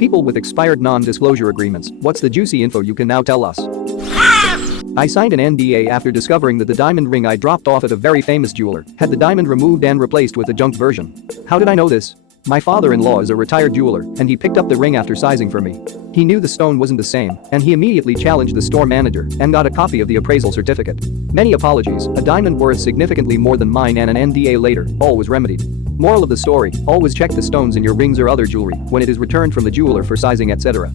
People with expired non-disclosure agreements, what's the juicy info you can now tell us? I signed an NDA after discovering that the diamond ring I dropped off at a very famous jeweler had the diamond removed and replaced with a junk version. How did I know this? My father-in-law is a retired jeweler and he picked up the ring after sizing for me. He knew the stone wasn't the same and he immediately challenged the store manager and got a copy of the appraisal certificate. Many apologies, a diamond worth significantly more than mine and an NDA later, all was remedied. Moral of the story, always check the stones in your rings or other jewelry when it is returned from the jeweler for sizing, etc.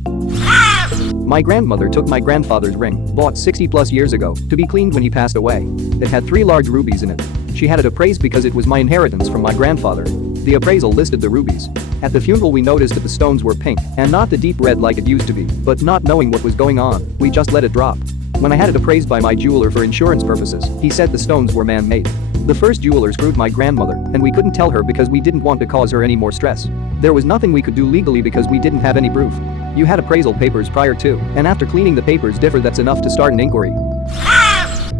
My grandmother took my grandfather's ring, bought 60 plus years ago, to be cleaned when he passed away. It had 3 large rubies in it. She had it appraised because it was my inheritance from my grandfather. The appraisal listed the rubies. At the funeral we noticed that the stones were pink and not the deep red like it used to be, but not knowing what was going on, we just let it drop. When I had it appraised by my jeweler for insurance purposes, he said the stones were man-made. The first jeweler screwed my grandmother and we couldn't tell her because we didn't want to cause her any more stress. There was nothing we could do legally because we didn't have any proof. You had appraisal papers prior to, and after cleaning the papers differ, that's enough to start an inquiry.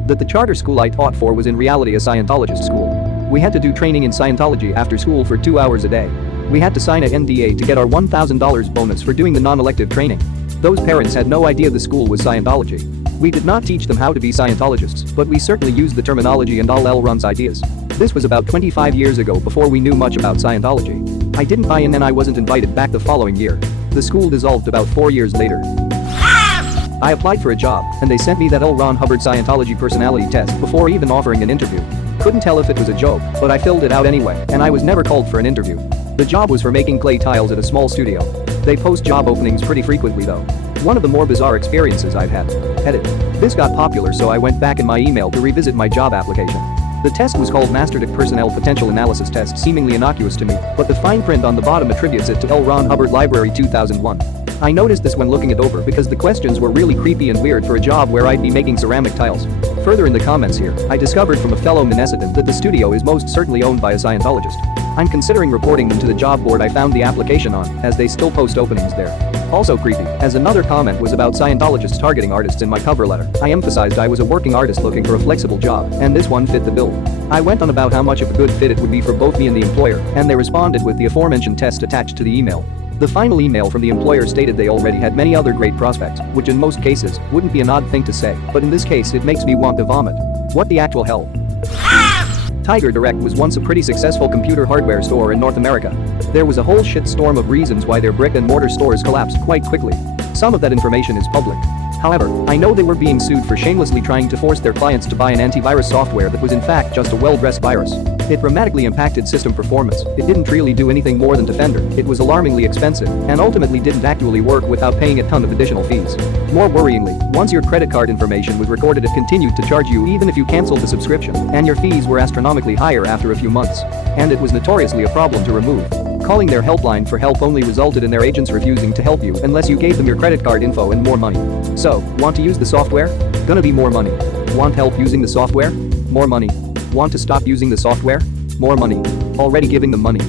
That the charter school I taught for was in reality a Scientologist school. We had to do training in Scientology after school for 2 hours a day. We had to sign a NDA to get our $1,000 bonus for doing the non-elective training. Those parents had no idea the school was Scientology. We did not teach them how to be Scientologists, but we certainly used the terminology and all L. Ron's ideas. This was about 25 years ago before we knew much about Scientology. I didn't buy in and I wasn't invited back the following year. The school dissolved about 4 years later. I applied for a job and they sent me that L. Ron Hubbard Scientology personality test before even offering an interview. Couldn't tell if it was a joke, but I filled it out anyway and I was never called for an interview. The job was for making clay tiles at a small studio. They post job openings pretty frequently though. One of the more bizarre experiences I've had. Edit. This got popular so I went back in my email to revisit my job application. The test was called Masterdic Personnel Potential Analysis Test, seemingly innocuous to me, but the fine print on the bottom attributes it to L. Ron Hubbard Library 2001. I noticed this when looking it over because the questions were really creepy and weird for a job where I'd be making ceramic tiles. Further in the comments here, I discovered from a fellow Minnesotan that the studio is most certainly owned by a Scientologist. I'm considering reporting them to the job board I found the application on, as they still post openings there. Also creepy, as another comment was about Scientologists targeting artists in my cover letter. I emphasized I was a working artist looking for a flexible job, and this one fit the bill. I went on about how much of a good fit it would be for both me and the employer, and they responded with the aforementioned test attached to the email. The final email from the employer stated they already had many other great prospects, which in most cases wouldn't be an odd thing to say, but in this case it makes me want to vomit. What the actual hell? Tiger Direct was once a pretty successful computer hardware store in North America. There was a whole shitstorm of reasons why their brick-and-mortar stores collapsed quite quickly. Some of that information is public. However, I know they were being sued for shamelessly trying to force their clients to buy an antivirus software that was in fact just a well-dressed virus. It dramatically impacted system performance. It didn't really do anything more than defender. It was alarmingly expensive and ultimately didn't actually work without paying a ton of additional fees. More worryingly, once your credit card information was recorded, it continued to charge you even if you canceled the subscription, and your fees were astronomically higher after a few months. And it was notoriously a problem to remove. Calling their helpline for help only resulted in their agents refusing to help you unless you gave them your credit card info and more money. So, want to use the software? Gonna be more money. Want help using the software? More money. Want to stop using the software? More money. Already giving them money.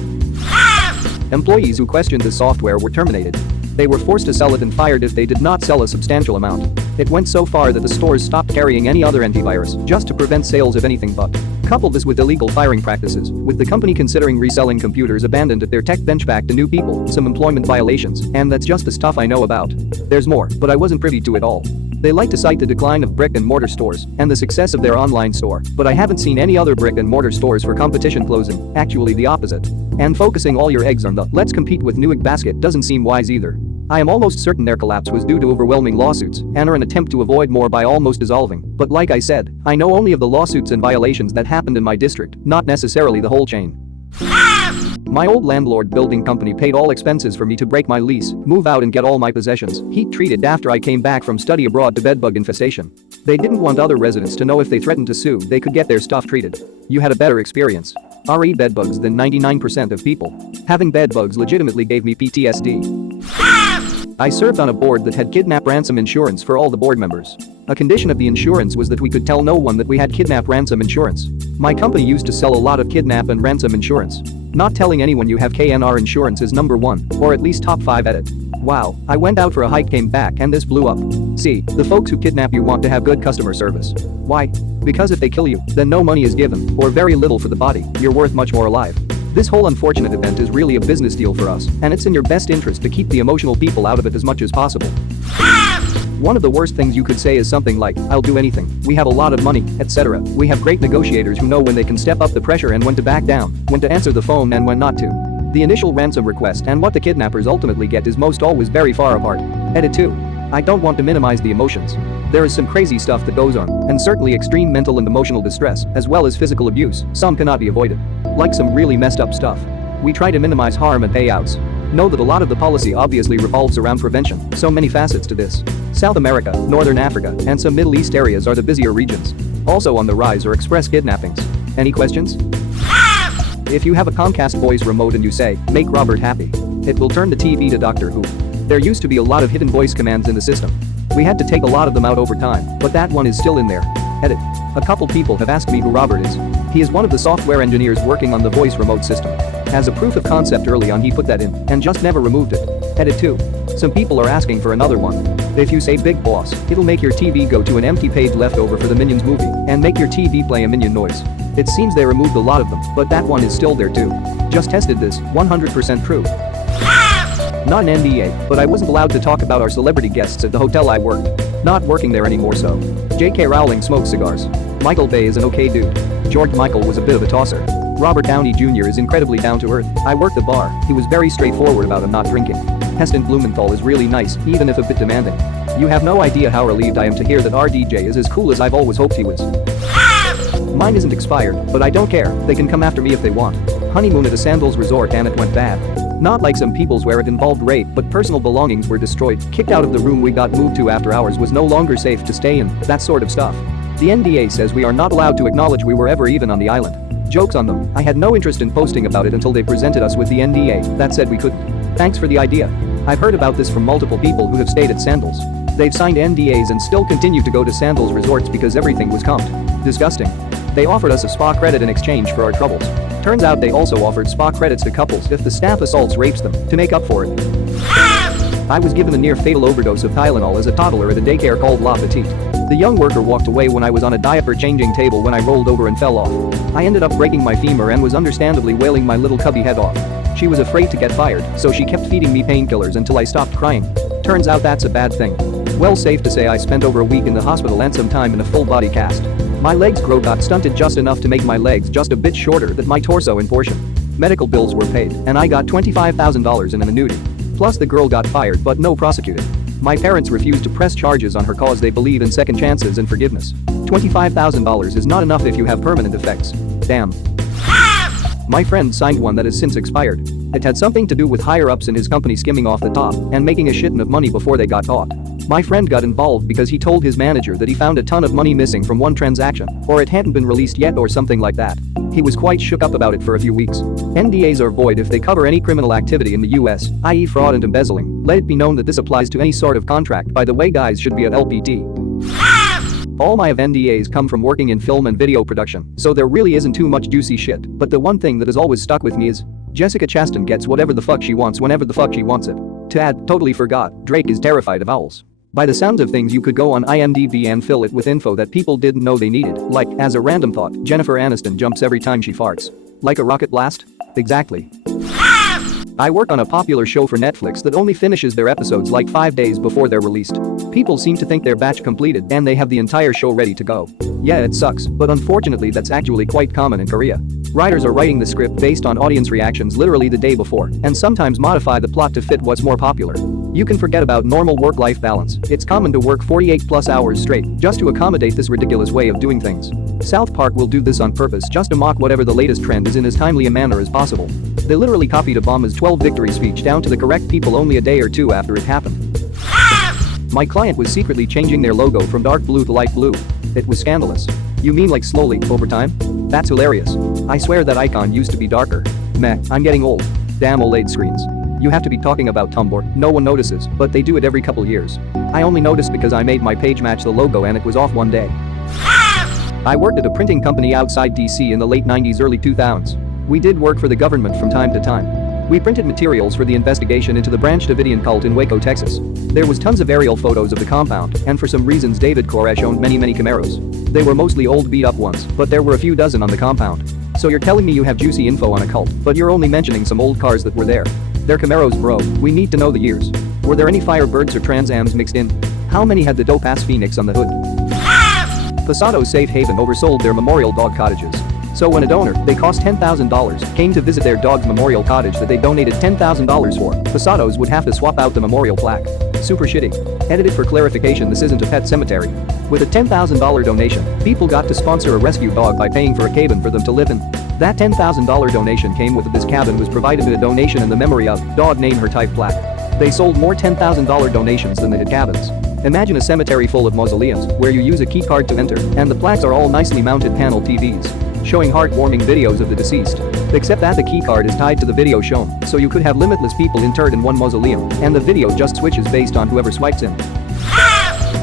Employees who questioned the software were terminated. They were forced to sell it and fired if they did not sell a substantial amount. It went so far that the stores stopped carrying any other antivirus just to prevent sales of anything but. Couple this with illegal firing practices, with the company considering reselling computers abandoned at their tech bench back to new people, some employment violations, and that's just the stuff I know about. There's more, but I wasn't privy to it all. They like to cite the decline of brick-and-mortar stores and the success of their online store, but I haven't seen any other brick-and-mortar stores for competition closing, actually the opposite. And focusing all your eggs on the let's compete with Newegg basket doesn't seem wise either. I am almost certain their collapse was due to overwhelming lawsuits and are an attempt to avoid more by almost dissolving, but like I said, I know only of the lawsuits and violations that happened in my district, not necessarily the whole chain. My old landlord building company paid all expenses for me to break my lease, move out and get all my possessions heat treated after I came back from study abroad to bedbug infestation. They didn't want other residents to know if they threatened to sue they could get their stuff treated. You had a better experience. RE bedbugs than 99% of people. Having bedbugs legitimately gave me PTSD. I served on a board that had kidnap ransom insurance for all the board members. A condition of the insurance was that we could tell no one that we had kidnap ransom insurance. My company used to sell a lot of kidnap and ransom insurance. Not telling anyone you have KNR insurance is number 1, or at least top 5 edit. Wow, I went out for a hike, came back and this blew up. See, the folks who kidnap you want to have good customer service. Why? Because if they kill you, then no money is given, or very little for the body, you're worth much more alive. This whole unfortunate event is really a business deal for us, and it's in your best interest to keep the emotional people out of it as much as possible. One of the worst things you could say is something like, "I'll do anything, we have a lot of money, etc. We have great negotiators who know when they can step up the pressure and when to back down, when to answer the phone and when not to." The initial ransom request and what the kidnappers ultimately get is most always very far apart. Edit 2. I don't want to minimize the emotions. There is some crazy stuff that goes on, and certainly extreme mental and emotional distress, as well as physical abuse, some cannot be avoided. Like some really messed up stuff. We try to minimize harm and payouts. Know that a lot of the policy obviously revolves around prevention, so many facets to this. South America, Northern Africa, and some Middle East areas are the busier regions. Also on the rise are express kidnappings. Any questions? If you have a Comcast voice remote and you say, "Make Robert happy," it will turn the TV to Doctor Who. There used to be a lot of hidden voice commands in the system. We had to take a lot of them out over time, but that one is still in there. Edit. A couple people have asked me who Robert is. He is one of the software engineers working on the voice remote system. As a proof of concept early on he put that in, and just never removed it. Edit 2. Some people are asking for another one. If you say "Big Boss," it'll make your TV go to an empty page left over for the Minions movie, and make your TV play a Minion noise. It seems they removed a lot of them, but that one is still there too. Just tested this, 100% true. Not an NDA, but I wasn't allowed to talk about our celebrity guests at the hotel I worked. Not working there anymore so. J.K. Rowling smokes cigars. Michael Bay is an okay dude. George Michael was a bit of a tosser. Robert Downey Jr. is incredibly down to earth. I worked the bar, he was very straightforward about him not drinking. Heston Blumenthal is really nice, even if a bit demanding. You have no idea how relieved I am to hear that our DJ is as cool as I've always hoped he was. Mine isn't expired, but I don't care, they can come after me if they want. Honeymoon at a Sandals resort and it went bad. Not like some people's where it involved rape, but personal belongings were destroyed, kicked out of the room we got moved to after hours was no longer safe to stay in, that sort of stuff. The NDA says we are not allowed to acknowledge we were ever even on the island. Jokes on them, I had no interest in posting about it until they presented us with the NDA, that said we couldn't. Thanks for the idea. I've heard about this from multiple people who have stayed at Sandals. They've signed NDAs and still continue to go to Sandals resorts because everything was comped. Disgusting. They offered us a spa credit in exchange for our troubles. Turns out they also offered spa credits to couples if the staff assaults rapes them, to make up for it. I was given a near-fatal overdose of Tylenol as a toddler at a daycare called La Petite. The young worker walked away when I was on a diaper-changing table when I rolled over and fell off. I ended up breaking my femur and was understandably wailing my little cubby head off. She was afraid to get fired, so she kept feeding me painkillers until I stopped crying. Turns out that's a bad thing. Well, safe to say I spent over a week in the hospital and some time in a full-body cast. My legs got stunted just enough to make my legs just a bit shorter than my torso in portion. Medical bills were paid, and I got $25,000 in an annuity. Plus the girl got fired but no prosecuted. My parents refused to press charges on her cause they believe in second chances and forgiveness. $25,000 is not enough if you have permanent effects. Damn. My friend signed one that has since expired. It had something to do with higher-ups in his company skimming off the top and making a shitton of money before they got caught. My friend got involved because he told his manager that he found a ton of money missing from one transaction, or it hadn't been released yet or something like that. He was quite shook up about it for a few weeks. NDAs are void if they cover any criminal activity in the US, i.e. fraud and embezzling. Let it be known that this applies to any sort of contract. By the way, guys should be at LPT. All my NDAs come from working in film and video production, so there really isn't too much juicy shit, but the one thing that has always stuck with me is Jessica Chastain gets whatever the fuck she wants whenever the fuck she wants it. To add, totally forgot, Drake is terrified of owls. By the sounds of things you could go on IMDb and fill it with info that people didn't know they needed, like, as a random thought, Jennifer Aniston jumps every time she farts. Like a rocket blast? Exactly. I work on a popular show for Netflix that only finishes their episodes like 5 days before they're released. People seem to think their batch completed and they have the entire show ready to go. Yeah, it sucks, but unfortunately that's actually quite common in Korea. Writers are writing the script based on audience reactions literally the day before, and sometimes modify the plot to fit what's more popular. You can forget about normal work-life balance. It's common to work 48+ hours straight just to accommodate this ridiculous way of doing things. South Park will do this on purpose just to mock whatever the latest trend is in as timely a manner as possible. They literally copied Obama's 12 victory speech down to the correct people only a day or two after it happened. My client was secretly changing their logo from dark blue to light blue. It was scandalous. You mean like slowly, over time? That's hilarious. I swear that icon used to be darker. Meh, I'm getting old. Damn OLED screens. You have to be talking about Tumblr, no one notices, but they do it every couple years. I only noticed because I made my page match the logo and it was off one day. I worked at a printing company outside DC in the late 90s, early 2000s. We did work for the government from time to time. We printed materials for the investigation into the Branch Davidian cult in Waco, Texas. There was tons of aerial photos of the compound, and for some reasons David Koresh owned many Camaros. They were mostly old beat-up ones, but there were a few dozen on the compound. So you're telling me you have juicy info on a cult, but you're only mentioning some old cars that were there. They're Camaros, bro. We need to know the years. Were there any Firebirds or Trans Ams mixed in? How many had the dope-ass Phoenix on the hood? Pasato's Safe Haven oversold their memorial dog cottages. So when a donor, they cost $10,000, came to visit their dog's memorial cottage that they donated $10,000 for, Pasato's would have to swap out the memorial plaque. Super shitty. Edited for clarification, this isn't a pet cemetery. With a $10,000 donation, people got to sponsor a rescue dog by paying for a cabin for them to live in. That $10,000 donation came with it. This cabin was provided with a donation in the memory of dog name her type plaque. They sold more $10,000 donations than they did cabins. Imagine a cemetery full of mausoleums where you use a key card to enter, and the plaques are all nicely mounted panel TVs showing heartwarming videos of the deceased. Except that the key card is tied to the video shown, so you could have limitless people interred in one mausoleum, and the video just switches based on whoever swipes in.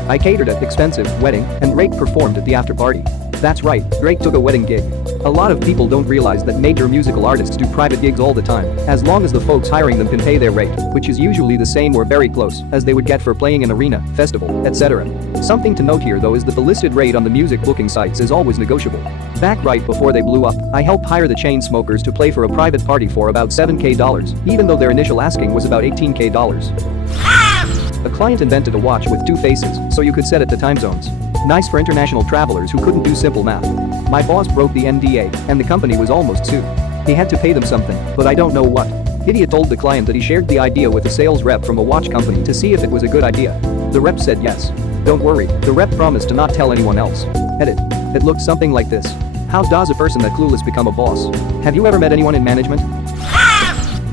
I catered an expensive wedding, and Drake performed at the after party. That's right, Drake took a wedding gig. A lot of people don't realize that major musical artists do private gigs all the time, as long as the folks hiring them can pay their rate, which is usually the same or very close as they would get for playing an arena, festival, etc. Something to note here though is that the listed rate on the music booking sites is always negotiable. Back right before they blew up, I helped hire the chain smokers to play for a private party for about $7,000, even though their initial asking was about $18,000. A client invented a watch with two faces, so you could set it to time zones. Nice for international travelers who couldn't do simple math. My boss broke the NDA, and the company was almost sued. He had to pay them something, but I don't know what. Idiot told the client that he shared the idea with a sales rep from a watch company to see if it was a good idea. The rep said yes. Don't worry, the rep promised to not tell anyone else. Edit. It looks something like this. How does a person that clueless become a boss? Have you ever met anyone in management?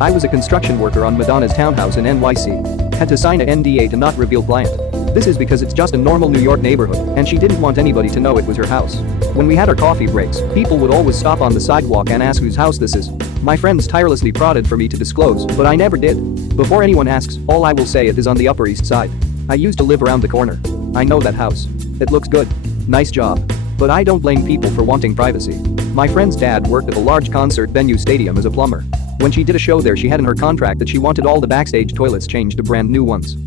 I was a construction worker on Madonna's townhouse in NYC. Had to sign a NDA to not reveal client. This is because it's just a normal New York neighborhood, and she didn't want anybody to know it was her house. When we had our coffee breaks, people would always stop on the sidewalk and ask whose house this is. My friends tirelessly prodded for me to disclose, but I never did. Before anyone asks, all I will say it is on the Upper East Side. I used to live around the corner. I know that house. It looks good. Nice job. But I don't blame people for wanting privacy. My friend's dad worked at a large concert venue stadium as a plumber. When she did a show there, she had in her contract that she wanted all the backstage toilets changed to brand new ones.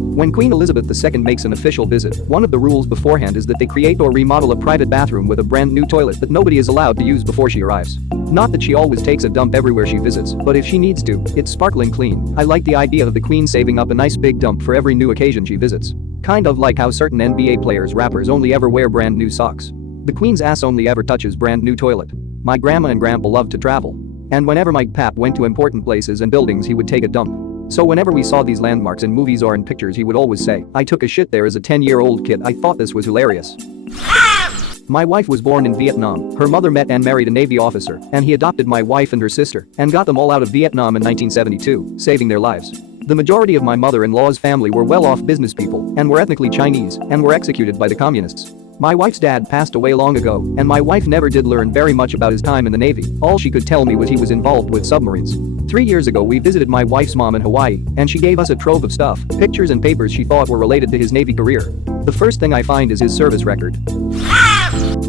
When Queen Elizabeth II makes an official visit, one of the rules beforehand is that they create or remodel a private bathroom with a brand new toilet that nobody is allowed to use before she arrives. Not that she always takes a dump everywhere she visits, but if she needs to, it's sparkling clean. I like the idea of the Queen saving up a nice big dump for every new occasion she visits. Kind of like how certain NBA players' rappers only ever wear brand new socks. The Queen's ass only ever touches brand new toilet. My grandma and grandpa loved to travel. And whenever my pap went to important places and buildings, he would take a dump. So whenever we saw these landmarks in movies or in pictures, he would always say, "I took a shit there as a 10-year-old kid. I thought this was hilarious." My wife was born in Vietnam. Her mother met and married a Navy officer, and he adopted my wife and her sister and got them all out of Vietnam in 1972, saving their lives. The majority of my mother-in-law's family were well-off business people and were ethnically Chinese and were executed by the communists. My wife's dad passed away long ago, and my wife never did learn very much about his time in the Navy. All she could tell me was he was involved with submarines. 3 years ago we visited my wife's mom in Hawaii, and she gave us a trove of stuff, pictures and papers she thought were related to his Navy career. The first thing I find is his service record.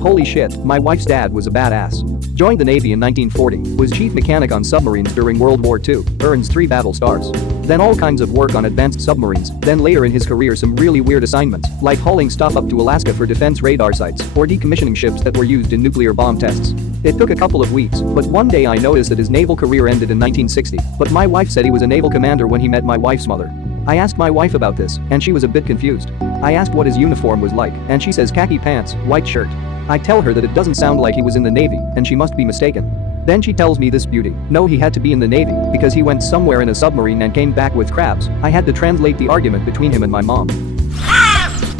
Holy shit, my wife's dad was a badass. Joined the Navy in 1940, was chief mechanic on submarines during World War II, earns 3 battle stars. Then all kinds of work on advanced submarines, then later in his career some really weird assignments, like hauling stuff up to Alaska for defense radar sites, or decommissioning ships that were used in nuclear bomb tests. It took a couple of weeks, but one day I noticed that his naval career ended in 1960, but my wife said he was a naval commander when he met my wife's mother. I asked my wife about this, and she was a bit confused. I asked what his uniform was like, and she says khaki pants, white shirt. I tell her that it doesn't sound like he was in the Navy, and she must be mistaken. Then she tells me this beauty. No, he had to be in the Navy, because he went somewhere in a submarine and came back with crabs. I had to translate the argument between him and my mom.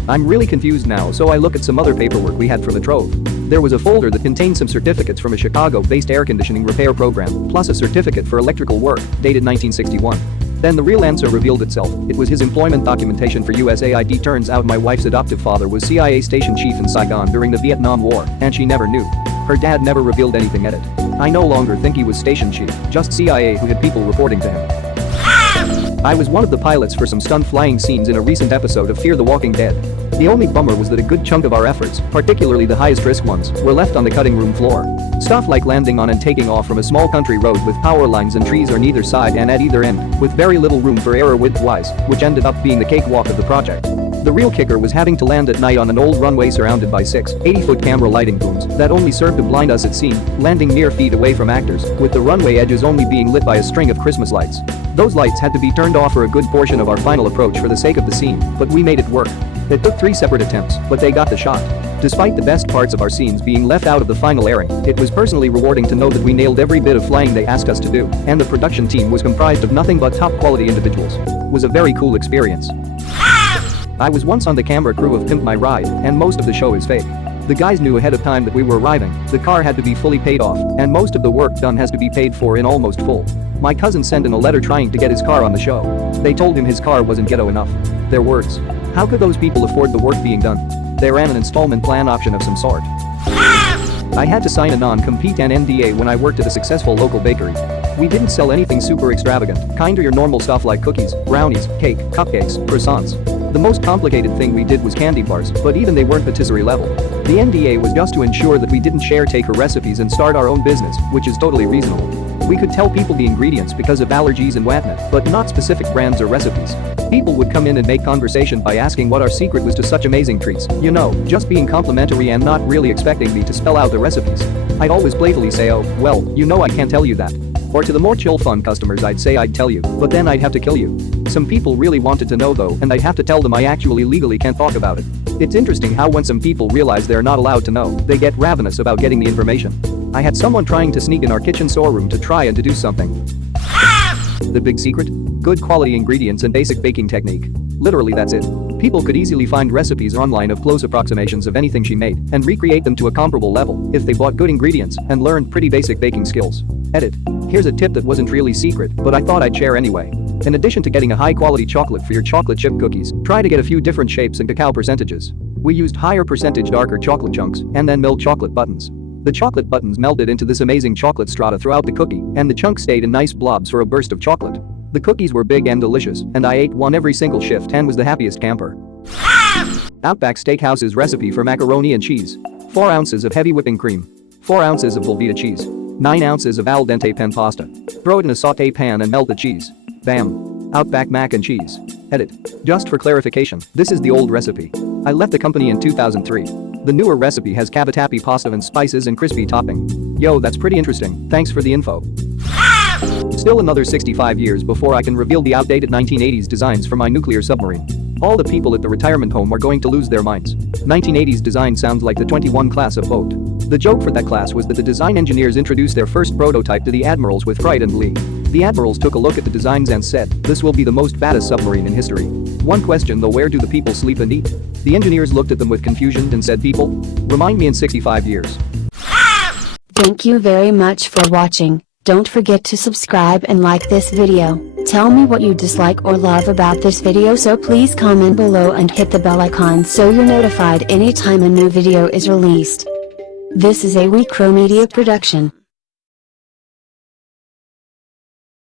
I'm really confused now, so I look at some other paperwork we had for the trove. There was a folder that contained some certificates from a Chicago-based air conditioning repair program, plus a certificate for electrical work, dated 1961. Then the real answer revealed itself. It was his employment documentation for USAID. Turns out my wife's adoptive father was CIA station chief in Saigon during the Vietnam War, and she never knew. Her dad never revealed anything at it. I no longer think he was station chief, just CIA who had people reporting to him. I was one of the pilots for some stunt flying scenes in a recent episode of Fear the Walking Dead. The only bummer was that a good chunk of our efforts, particularly the highest risk ones, were left on the cutting room floor. Stuff like landing on and taking off from a small country road with power lines and trees on either side and at either end, with very little room for error width-wise, which ended up being the cakewalk of the project. The real kicker was having to land at night on an old runway surrounded by 6 80-foot camera lighting booms that only served to blind us, it seemed, landing mere feet away from actors, with the runway edges only being lit by a string of Christmas lights. Those lights had to be turned off for a good portion of our final approach for the sake of the scene, but we made it work. It took 3 separate attempts, but they got the shot. Despite the best parts of our scenes being left out of the final airing, it was personally rewarding to know that we nailed every bit of flying they asked us to do, and the production team was comprised of nothing but top-quality individuals. It was a very cool experience. I was once on the camera crew of Pimp My Ride, and most of the show is fake. The guys knew ahead of time that we were arriving, the car had to be fully paid off, and most of the work done has to be paid for in almost full. My cousin sent in a letter trying to get his car on the show. They told him his car wasn't ghetto enough. Their words. How could those people afford the work being done? They ran an installment plan option of some sort. I had to sign a non-compete and NDA when I worked at a successful local bakery. We didn't sell anything super extravagant, kinda your normal stuff like cookies, brownies, cake, cupcakes, croissants. The most complicated thing we did was candy bars, but even they weren't patisserie level. The NDA was just to ensure that we didn't share taker recipes and start our own business, which is totally reasonable. We could tell people the ingredients because of allergies and whatnot, but not specific brands or recipes. People would come in and make conversation by asking what our secret was to such amazing treats, you know, just being complimentary and not really expecting me to spell out the recipes. I'd always playfully say, oh, well, you know I can't tell you that. Or to the more chill fun customers I'd say I'd tell you, but then I'd have to kill you. Some people really wanted to know though, and I'd have to tell them I actually legally can't talk about it. It's interesting how when some people realize they're not allowed to know, they get ravenous about getting the information. I had someone trying to sneak in our kitchen storeroom to try and to do something. The big secret? Good quality ingredients and basic baking technique. Literally that's it. People could easily find recipes online of close approximations of anything she made and recreate them to a comparable level if they bought good ingredients and learned pretty basic baking skills. Edit. Here's a tip that wasn't really secret, but I thought I'd share anyway. In addition to getting a high-quality chocolate for your chocolate chip cookies, try to get a few different shapes and cacao percentages. We used higher percentage darker chocolate chunks and then milled chocolate buttons. The chocolate buttons melted into this amazing chocolate strata throughout the cookie, and the chunks stayed in nice blobs for a burst of chocolate. The cookies were big and delicious, and I ate one every single shift and was the happiest camper. Outback Steakhouse's recipe for macaroni and cheese. 4 ounces of heavy whipping cream. 4 ounces of Velveeta cheese. 9 ounces of al dente pan pasta. Throw it in a sauté pan and melt the cheese. Bam. Outback mac and cheese. Edit. Just for clarification, this is the old recipe. I left the company in 2003. The newer recipe has cavatappi pasta and spices and crispy topping. Yo, that's pretty interesting, thanks for the info. Still another 65 years before I can reveal the outdated 1980s designs for my nuclear submarine. All the people at the retirement home are going to lose their minds. 1980s design sounds like the 21 class of boat. The joke for that class was that the design engineers introduced their first prototype to the admirals with fright and glee. The admirals took a look at the designs and said, this will be the most baddest submarine in history. One question though, where do the people sleep and eat? The engineers looked at them with confusion and said, people? Remind me in 65 years. Thank you very much for watching. Don't forget to subscribe and like this video. Tell me what you dislike or love about this video, so please comment below and hit the bell icon so you're notified anytime a new video is released. This is a WeCrow Media production.